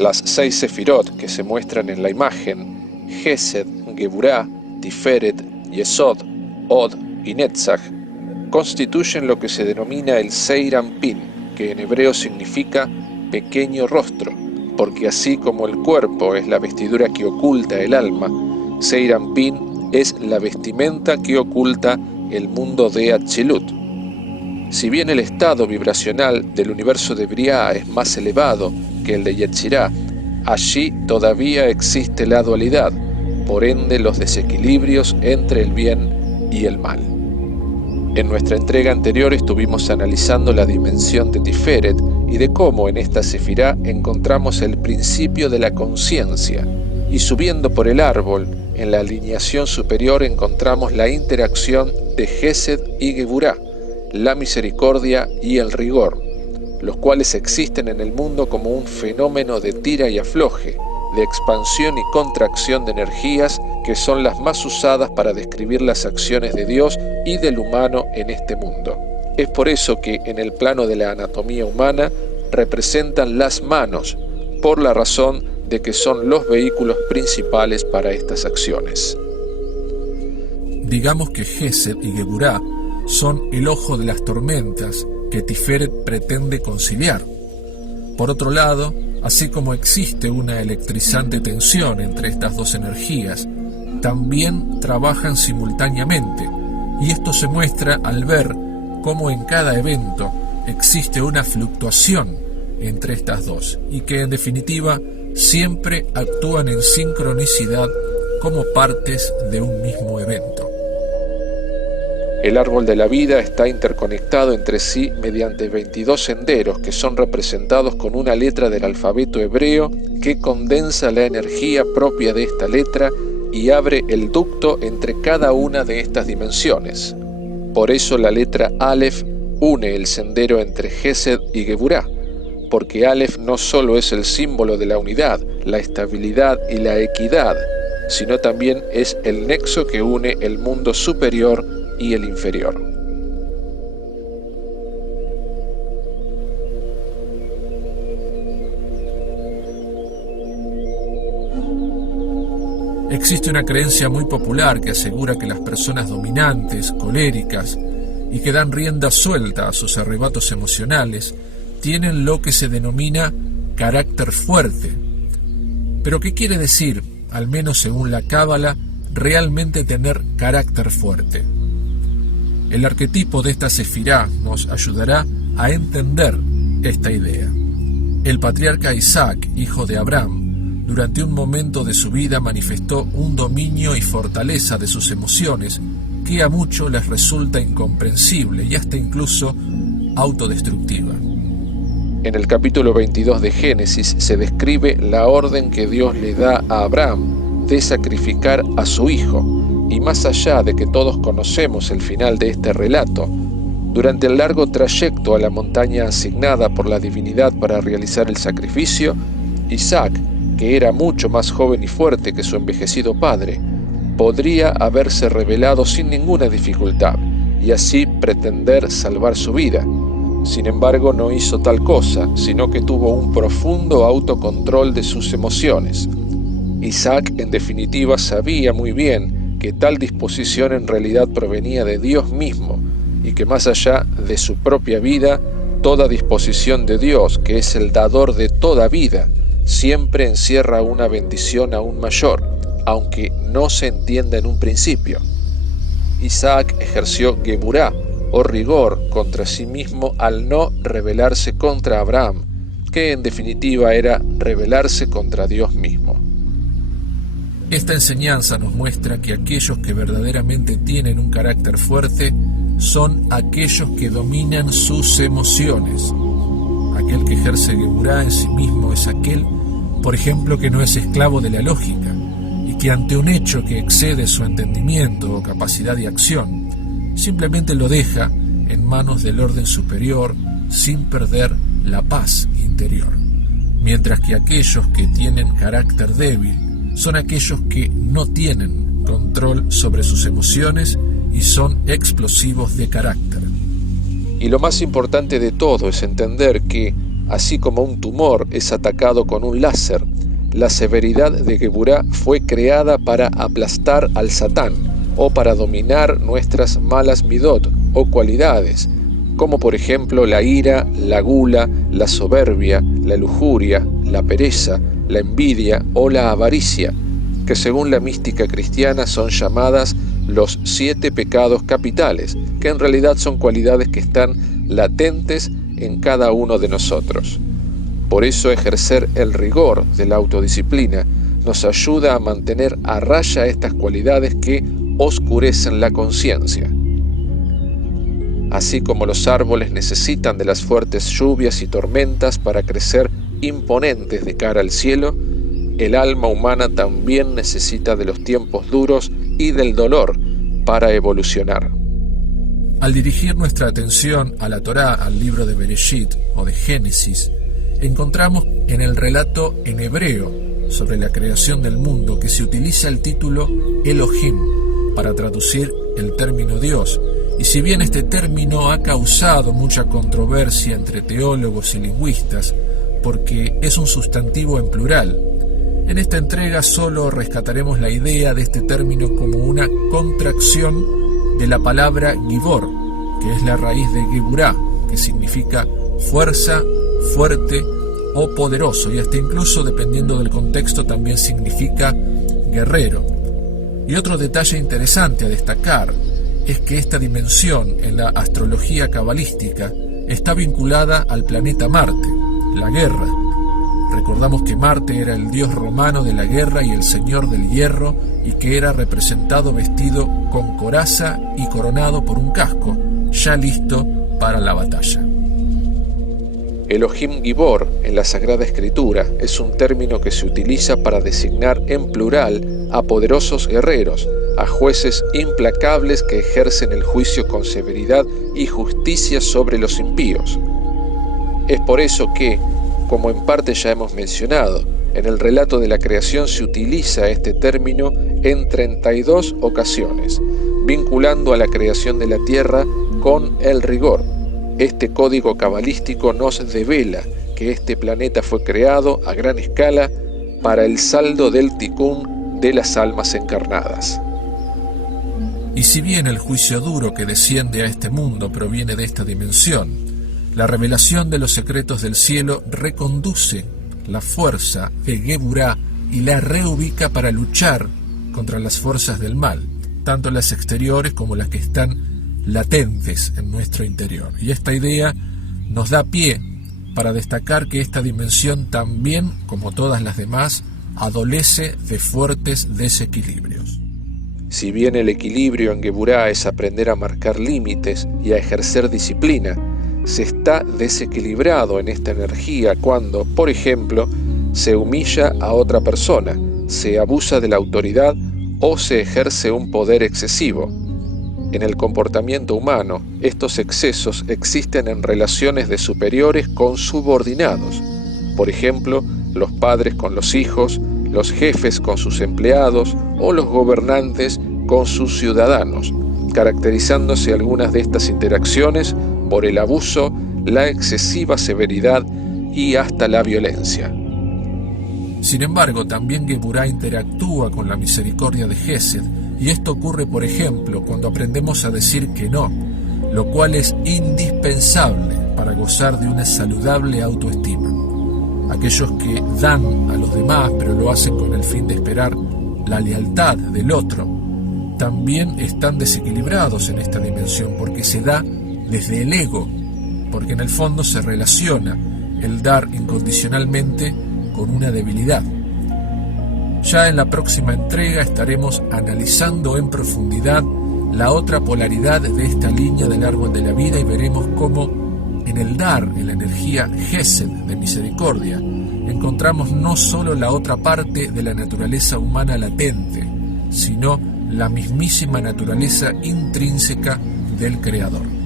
Las 6 sefirot que se muestran en la imagen, Gesed, Geburá, Tiferet, Yesod, Od y Netzach, constituyen lo que se denomina el Seir Anpin, que en hebreo significa pequeño rostro, porque así como el cuerpo es la vestidura que oculta el alma, Seir Anpin es la vestimenta que oculta el mundo de Atzilut. Si bien el estado vibracional del universo de Briá es más elevado que el de Yetzirá, allí todavía existe la dualidad, por ende los desequilibrios entre el bien y el mal. En nuestra entrega anterior estuvimos analizando la dimensión de Tiferet y de cómo en esta sefirá encontramos el principio de la conciencia, y subiendo por el árbol, en la alineación superior encontramos la interacción de Gesed y Geburá, la misericordia y el rigor, los cuales existen en el mundo como un fenómeno de tira y afloje, de expansión y contracción de energías que son las más usadas para describir las acciones de Dios y del humano en este mundo. Es por eso que en el plano de la anatomía humana representan las manos, por la razón de que son los vehículos principales para estas acciones. Digamos que Gesed y Geburá son el ojo de las tormentas que Tiferet pretende conciliar. Por otro lado, así como existe una electrizante tensión entre estas dos energías, también trabajan simultáneamente, y esto se muestra al ver cómo en cada evento existe una fluctuación entre estas dos, y que en definitiva siempre actúan en sincronicidad como partes de un mismo evento. El árbol de la vida está interconectado entre sí mediante 22 senderos que son representados con una letra del alfabeto hebreo que condensa la energía propia de esta letra y abre el ducto entre cada una de estas dimensiones. Por eso la letra Aleph une el sendero entre Gesed y Geburá, porque Aleph no solo es el símbolo de la unidad, la estabilidad y la equidad, sino también es el nexo que une el mundo superior y el inferior. Existe una creencia muy popular que asegura que las personas dominantes, coléricas y que dan rienda suelta a sus arrebatos emocionales tienen lo que se denomina carácter fuerte. Pero ¿qué quiere decir, al menos según la Cábala, realmente tener carácter fuerte? El arquetipo de esta sefirá nos ayudará a entender esta idea. El patriarca Isaac, hijo de Abraham, durante un momento de su vida manifestó un dominio y fortaleza de sus emociones que a muchos les resulta incomprensible y hasta incluso autodestructiva. En el capítulo 22 de Génesis se describe la orden que Dios le da a Abraham de sacrificar a su hijo. Y más allá de que todos conocemos el final de este relato, durante el largo trayecto a la montaña asignada por la divinidad para realizar el sacrificio, Isaac, que era mucho más joven y fuerte que su envejecido padre, podría haberse rebelado sin ninguna dificultad y así pretender salvar su vida. Sin embargo, no hizo tal cosa, sino que tuvo un profundo autocontrol de sus emociones. Isaac, en definitiva, sabía muy bien que tal disposición en realidad provenía de Dios mismo y que más allá de su propia vida, toda disposición de Dios, que es el dador de toda vida, siempre encierra una bendición aún mayor, aunque no se entienda en un principio. Isaac ejerció Geburá, o rigor, contra sí mismo al no rebelarse contra Abraham, que en definitiva era rebelarse contra Dios mismo. Esta enseñanza nos muestra que aquellos que verdaderamente tienen un carácter fuerte son aquellos que dominan sus emociones. Aquel que ejerce Geburá en sí mismo es aquel, por ejemplo, que no es esclavo de la lógica y que ante un hecho que excede su entendimiento o capacidad de acción, simplemente lo deja en manos del orden superior sin perder la paz interior. Mientras que aquellos que tienen carácter débil son aquellos que no tienen control sobre sus emociones y son explosivos de carácter. Y lo más importante de todo es entender que, así como un tumor es atacado con un láser, la severidad de Geburá fue creada para aplastar al Satán o para dominar nuestras malas midot o cualidades, como por ejemplo la ira, la gula, la soberbia, la lujuria, la pereza, la envidia o la avaricia, que según la mística cristiana son llamadas los 7 pecados capitales, que en realidad son cualidades que están latentes en cada uno de nosotros. Por eso ejercer el rigor de la autodisciplina nos ayuda a mantener a raya estas cualidades que oscurecen la conciencia. Así como los árboles necesitan de las fuertes lluvias y tormentas para crecer imponentes de cara al cielo, el alma humana también necesita de los tiempos duros y del dolor para evolucionar. Al dirigir nuestra atención a la Torá, al libro de Bereshit o de Génesis, encontramos en el relato en hebreo sobre la creación del mundo que se utiliza el título Elohim para traducir el término Dios, y si bien este término ha causado mucha controversia entre teólogos y lingüistas porque es un sustantivo en plural, en esta entrega solo rescataremos la idea de este término como una contracción de la palabra Gibor, que es la raíz de Geburá, que significa fuerza, fuerte o poderoso, y hasta incluso, dependiendo del contexto, también significa guerrero. Y otro detalle interesante a destacar es que esta dimensión en la astrología cabalística está vinculada al planeta Marte, la guerra. Recordamos que Marte era el dios romano de la guerra y el señor del hierro, y que era representado vestido con coraza y coronado por un casco, ya listo para la batalla. Elohim Gibor en la Sagrada Escritura es un término que se utiliza para designar en plural a poderosos guerreros, a jueces implacables que ejercen el juicio con severidad y justicia sobre los impíos. Es por eso que, como en parte ya hemos mencionado, en el relato de la creación se utiliza este término en 32 ocasiones, vinculando a la creación de la tierra con el rigor. Este código cabalístico nos devela que este planeta fue creado a gran escala para el saldo del tikún de las almas encarnadas. Y si bien el juicio duro que desciende a este mundo proviene de esta dimensión, la revelación de los secretos del cielo reconduce la fuerza de Geburá y la reubica para luchar contra las fuerzas del mal, tanto las exteriores como las que están latentes en nuestro interior. Y esta idea nos da pie para destacar que esta dimensión también, como todas las demás, adolece de fuertes desequilibrios. Si bien el equilibrio en Geburá es aprender a marcar límites y a ejercer disciplina, se está desequilibrado en esta energía cuando, por ejemplo, se humilla a otra persona, se abusa de la autoridad o se ejerce un poder excesivo. En el comportamiento humano, estos excesos existen en relaciones de superiores con subordinados. Por ejemplo, los padres con los hijos, los jefes con sus empleados o los gobernantes con sus ciudadanos, caracterizándose algunas de estas interacciones por el abuso, la excesiva severidad y hasta la violencia. Sin embargo, también Geburá interactúa con la misericordia de Gesed, y esto ocurre, por ejemplo, cuando aprendemos a decir que no, lo cual es indispensable para gozar de una saludable autoestima. Aquellos que dan a los demás, pero lo hacen con el fin de esperar la lealtad del otro, también están desequilibrados en esta dimensión, porque se da desde el ego, porque en el fondo se relaciona el dar incondicionalmente con una debilidad. Ya en la próxima entrega estaremos analizando en profundidad la otra polaridad de esta línea del árbol de la vida y veremos cómo en el dar, en la energía Gesed de misericordia, encontramos no solo la otra parte de la naturaleza humana latente, sino la mismísima naturaleza intrínseca del Creador.